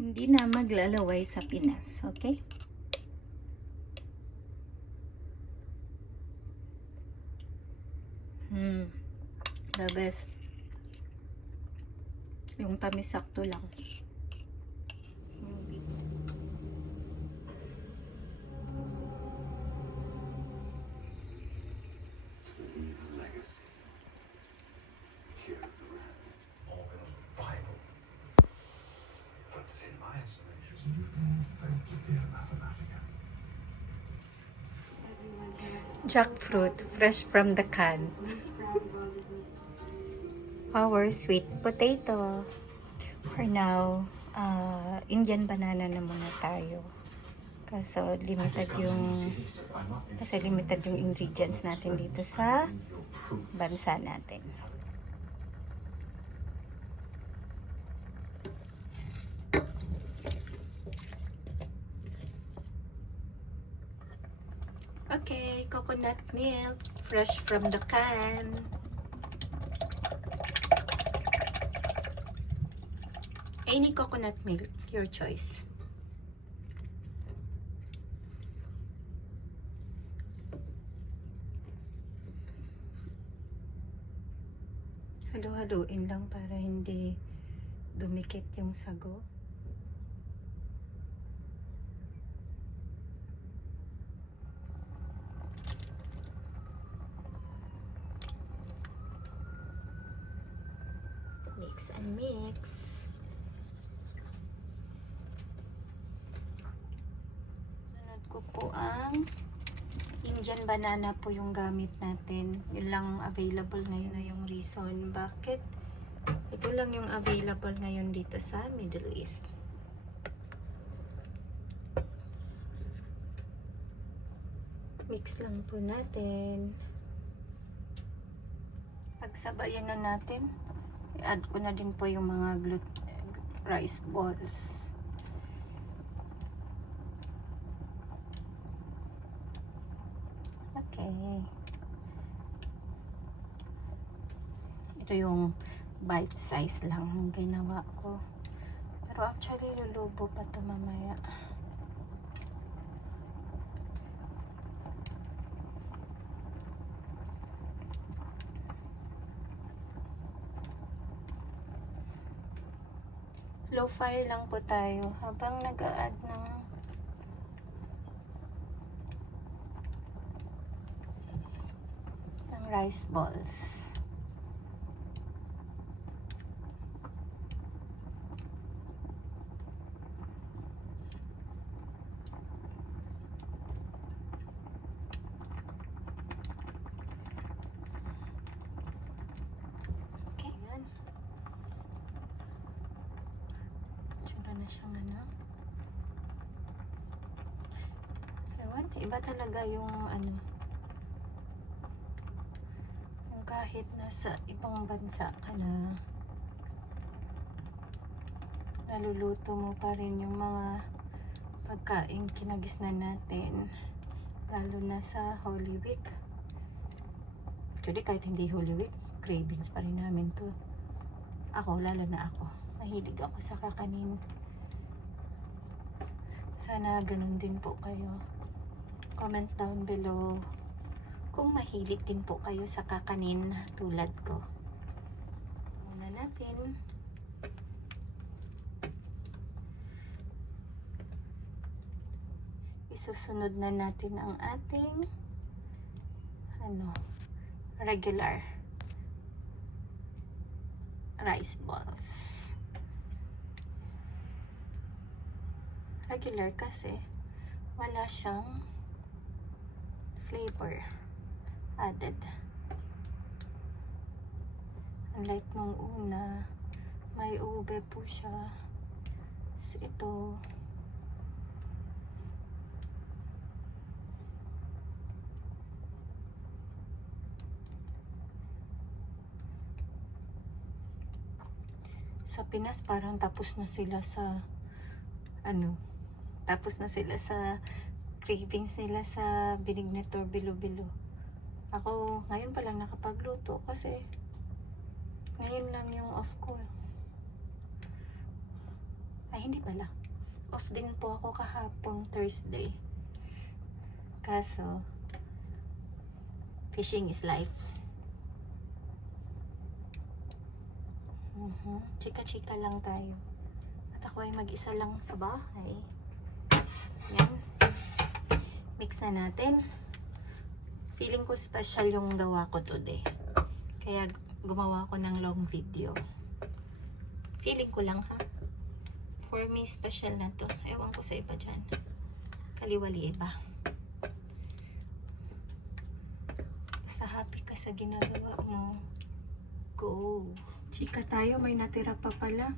Hindi na maglalaway sa Pinas, okay? The best. Yung tamis sakto lang. Jackfruit, fresh from the can. Our sweet potato. For now, Indian banana na muna tayo. Kasi limited yung ingredients natin dito sa bansa natin. Okay, coconut milk, fresh from the can. Any coconut milk, your choice. Halo-haloin lang para hindi dumikit yung sago. Mix and mix. Sunod ko po ang Indian banana po yung gamit natin. Yun lang available ngayon na yung reason bakit ito lang yung available ngayon dito sa Middle East. Mix lang po natin. Pagsabayan na natin, i-add ko na din po yung mga rice balls. Okay. Ito yung bite size lang ang ginawa ko. Pero actually, lulubo pa ito mamaya. Low fire lang po tayo habang nag-a-add ng rice balls. Okay, yan. Tsura na siyang ano. Ewan, iba talaga yung ano. Kahit nasa ibang bansa ka na, naluluto mo pa rin yung mga pagkain kinagisnan natin, lalo na sa Holy Week. Actually, kahit hindi Holy Week, cravings pa rin namin to. Ako, lalo na ako, mahilig ako sa kakanin. Sana ganun din po kayo. Comment down below kung mahilig din po kayo sa kakanin tulad ko. Muna natin. Isusunod na natin ang ating regular rice balls. Regular kasi wala siyang flavor added. Unlike nung una, may ube po siya. So, ito sa Pinas parang tapos na sila sa cravings nila sa binignetor bilo-bilo. Ako ngayon pa lang nakapagluto kasi ngayon lang yung off ko. Ay, hindi pala. Off din po ako kahapong Thursday. Kaso, fishing is life. Chika-chika lang tayo. At ako ay mag-isa lang sa bahay. Yan. Mix na natin. Feeling ko special yung gawa ko today. Kaya gumawa ko ng long video. Feeling ko lang ha. For me, special na to. Ewan ko sa iba dyan. Kaliwali iba. Basta happy ka sa ginagawa mo. Go! Chika tayo, may natira pa pala.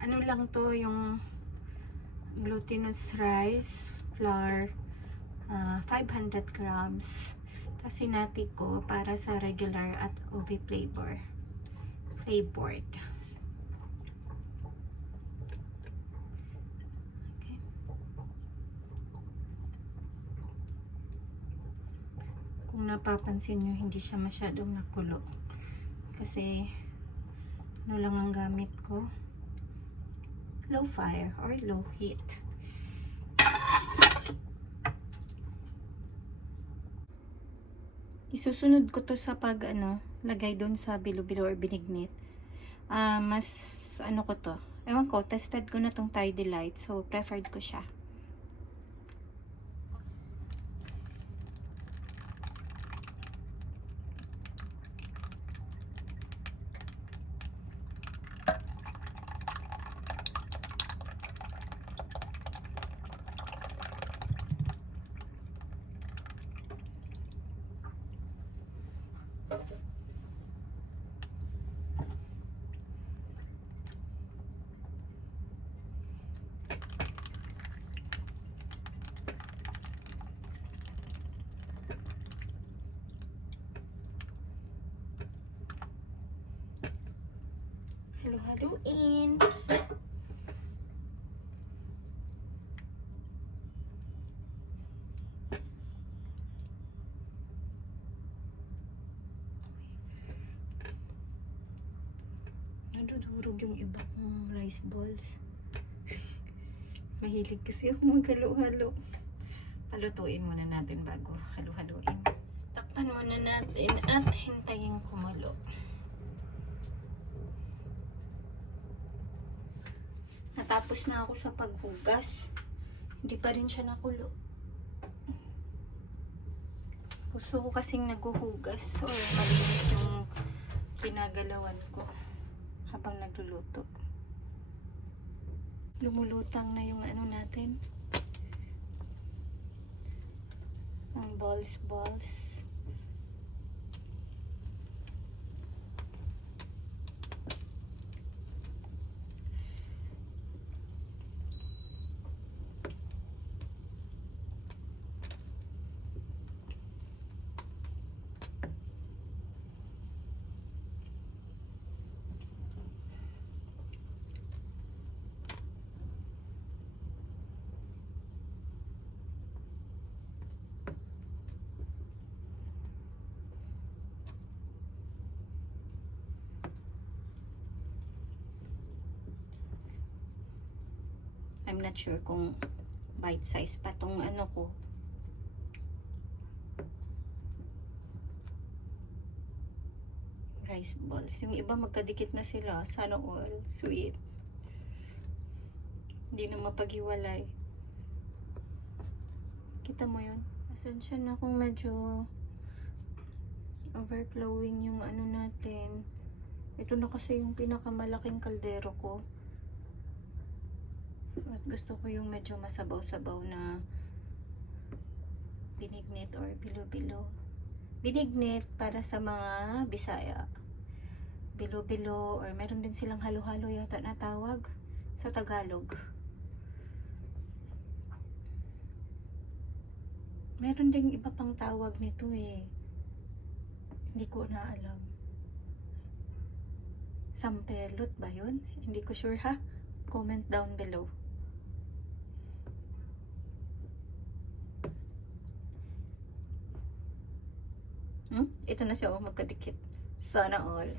Ano lang to, yung glutinous rice flour, 500 grams. Tapos sinati ko para sa regular at OV flavored. Okay. Kung napapansin nyo, hindi siya masyadong nakulo. Kasi, ano lang ang gamit ko? Low fire or low heat. Isusunod ko to sa pag lagay doon sa bilo-bilo or binignit. Mas ko to. Ewan ko, tested ko na tong Tidy Light. So, preferred ko siya. Halo-haloin. Nadudurog yung iba kong rice balls. Mahilig kasi ako maghalo-halo. Palutuin muna natin bago halo-haloin. Takpan muna natin at hintayin kumulo. Natapos na ako sa paghugas. Hindi pa rin siya nakulo. Gusto ko kasing naghuhugas or malinis yung ginagalawan ko habang nagluluto. Lumulutang na yung natin. Ang balls. I'm not sure kung bite size pa tong ko. Rice balls. Yung iba magkadikit na sila. Sana all. Sweet. Hindi na mapaghiwalay. Kita mo yun? Pasensya na kung medyo overflowing yung natin. Ito na kasi yung pinakamalaking kaldero ko. At gusto ko yung medyo masabaw-sabaw na binignit or bilo-bilo. Binignit para sa mga Bisaya. Bilo-bilo or meron din silang halo-halo yata na tawag sa Tagalog. Meron ding iba pang tawag nito eh. Hindi ko na alam. Sampelot ba yun? Hindi ko sure ha. Comment down below. Ito na siya magkadikit. Sana all.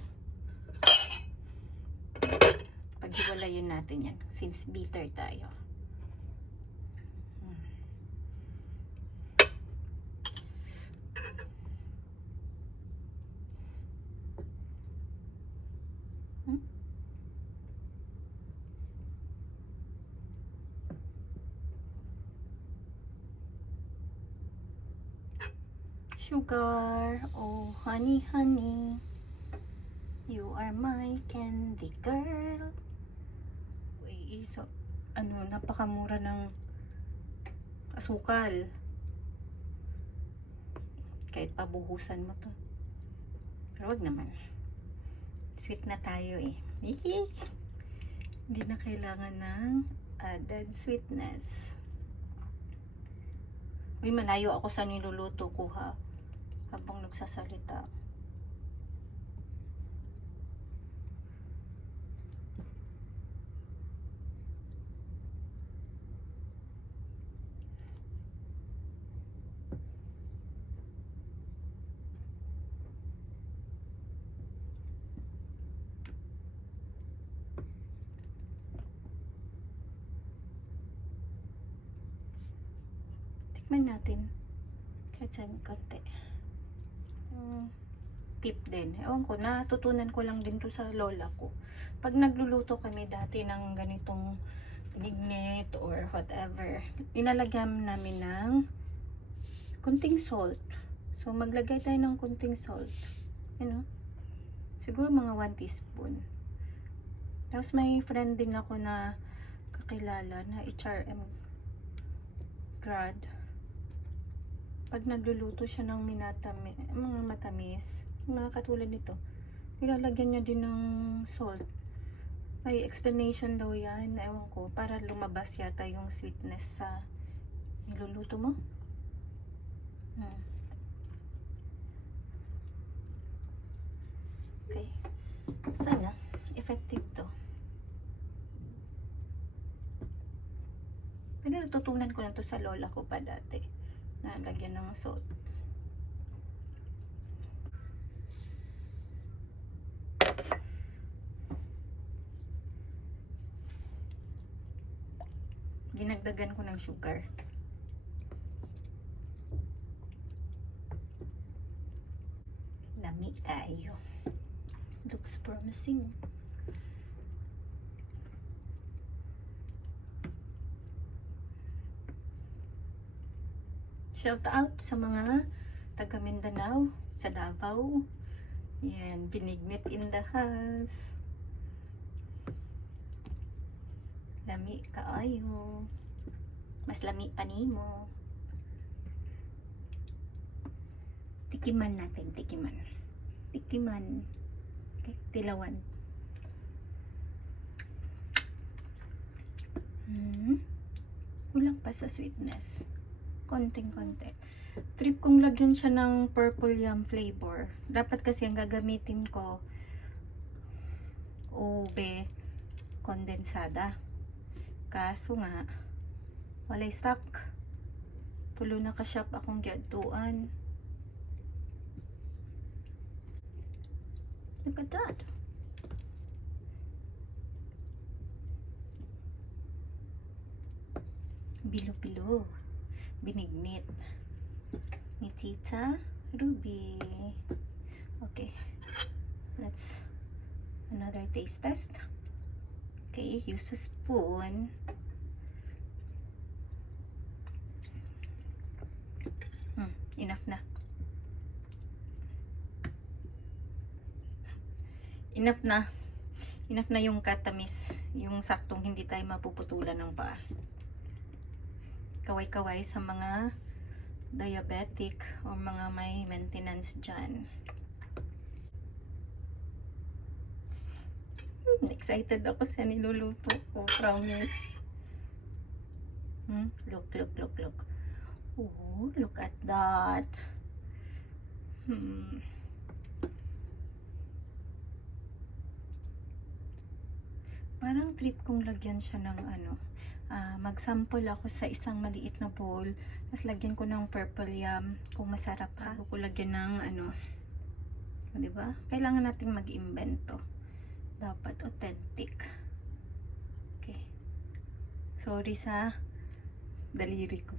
Paghiwalayin natin yan since bitter tayo. Sugar, oh honey, honey, you are my candy girl. Uy, so, napakamura ng asukal. Kahit pabuhusan mo to. Pero wag naman. Sweet na tayo eh. Hindi na kailangan ng added sweetness. Uy, malayo ako sa niluluto ko ha. Habang nagsasalita. Tikman natin. Kahit sa konti. Tip din. Ewan ko, natutunan ko lang din to sa lola ko. Pag nagluluto kami dati ng ganitong binignit or whatever, inalagyan namin ng kunting salt. So, maglagay tayo ng kunting salt. Siguro mga 1 teaspoon. Tapos may friend din ako na kakilala na HRM grad. Pag nagluluto siya ng mga matamis, mga katulad nito, nilalagyan niya din ng salt. May explanation daw yan, ewan ko, para lumabas yata yung sweetness sa niluluto mo. Okay. Sana, effective to. Pero natutunan ko na to sa lola ko pa dati. Nalagyan ng salt. Dinagdagan ko ng sugar. Lami tayo. Looks promising. Shout out sa mga taga Mindanao, sa Davao. Yan, binignit in the house. Lami kaayo. Mas lami pa nimo. Tikiman natin, tikiman. Tikiman. Okay, tilawan. Kulang pa sa sweetness. Konting-konti. Trip kong lagyan siya ng purple yam flavor. Dapat kasi ang gagamitin ko ube kondensada. Kaso nga, walay stock. Tulo na ka-shop akong gyatuan. Look at that. Bilo-bilo. Binignit ni Tita Ruby. Okay, let's another taste test. Okay, use a spoon. Enough na. Enough na. Enough na yung katamis, yung saktong hindi tayo mapuputulan ng paa. Kaway-kaway sa mga diabetic o mga may maintenance dyan. Excited ako sa niluluto ko, promise. Look. Oh, look at that. Parang trip kong lagyan siya ng mag-sample ako sa isang maliit na bowl, tapos lagyan ko ng purple yam kung masarap ha. Bago ko lagyan ng diba? Kailangan nating mag-invento. Dapat authentic. Sorry sa daliri ko.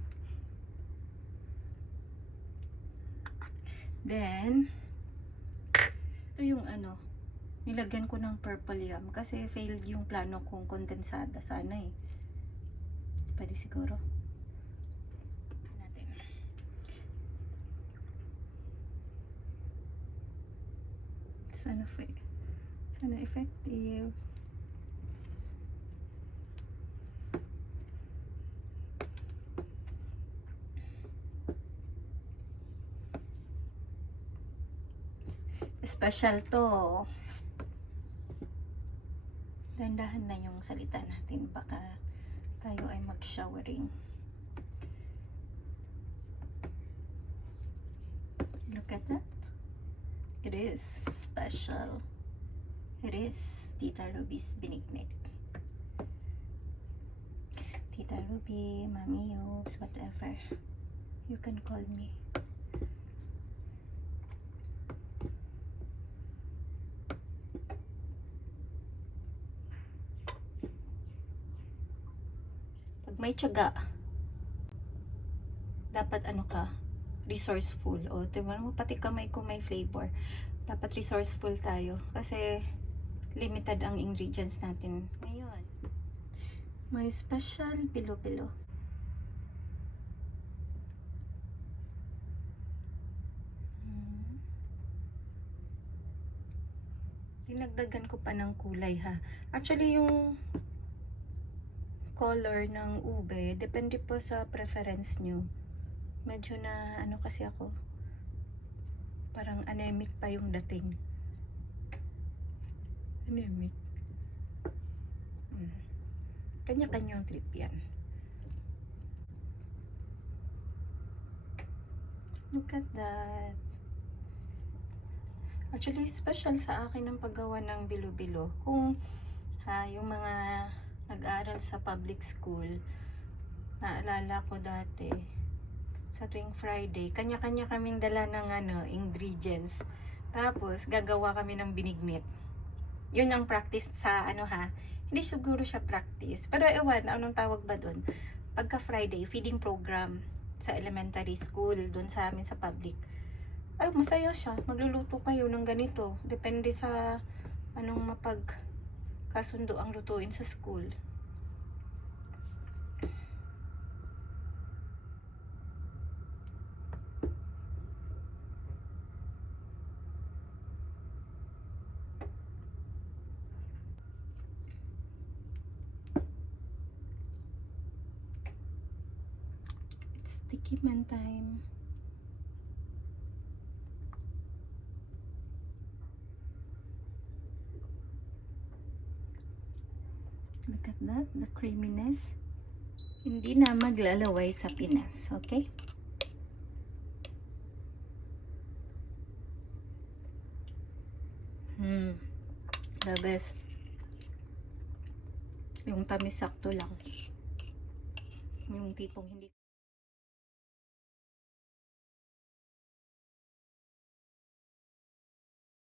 Then, ito yung ano, nilagyan ko ng purple yam kasi failed yung plano kong kondensada sana eh. Pwede siguro. Natin. Sana effective. Special to. Dandahan na yung salita natin. Baka tayo ay mag-showering. Look at that. It is special. It is Tita Ruby's binignit. Tita Ruby, Mami Yobes, whatever you can call me. Pag may tiyaga, dapat ano ka, resourceful. O, diba mo, pati kamay ko may flavor. Dapat resourceful tayo. Kasi, limited ang ingredients natin. Ngayon, may special pilo-pilo. Dinagdagan ko pa ng kulay ha. Actually, yung color ng ube, depende po sa preference nyo. Medyo na, ano kasi ako, parang anemic pa yung dating. Anemic. Kanya-kanyang trip yan. Look at that. Actually, special sa akin ang paggawa ng bilo-bilo. Kung yung mga nag-aral sa public school, naalala ko dati, sa tuwing Friday, kanya-kanya kaming dala ng ingredients. Tapos, gagawa kami ng binignit. Yun ang practice sa hindi siguro siya practice. Pero ewan, anong tawag ba dun? Pagka Friday, feeding program sa elementary school, dun sa amin sa public. Ay, masaya siya. Magluluto kayo ng ganito. Depende sa anong mapagkasundo ang lutuin sa school. It's sticky man time. Look at that, the creaminess. Hindi na maglalaway sa Pinas, okay? The best. Yung tamis sakto lang. Yung tipong hindi